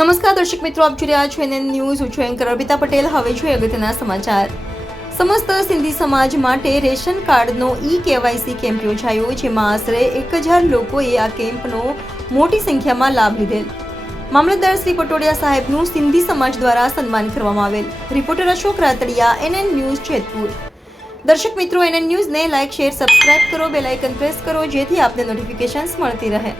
નમસ્કાર દર્શક મિત્રો, આપ જોઈ રહ્યા છો એનએન ન્યૂઝ. હું છું એન્કર અર્પિતા પટેલ. હવે જોઈએ અગત્યના સમાચાર. સમસ્ત સિંધી સમાજ માટે રેશન કાર્ડનો કેવાયસી કેમ્પ યોજાયો, જેમાં આશરે 1000 લોકોએ આ કેમ્પનો મોટી સંખ્યામાં લાભ લીધેલ. મામલતદાર શ્રી પટોડિયા સાહેબનું સિંધી સમાજ દ્વારા સન્માન કરવામાં આવેલ. Reporter Ashok રાતડિયા, NN news, Jetpur. દર્શક મિત્રો, એનએન ન્યૂઝને લાઇક, શેર, સબસ્ક્રાઇબ કરો, બેલ આઇકન પ્રેસ કરો, જેથી આપને નોટિફિકેશન્સ મળતી રહે.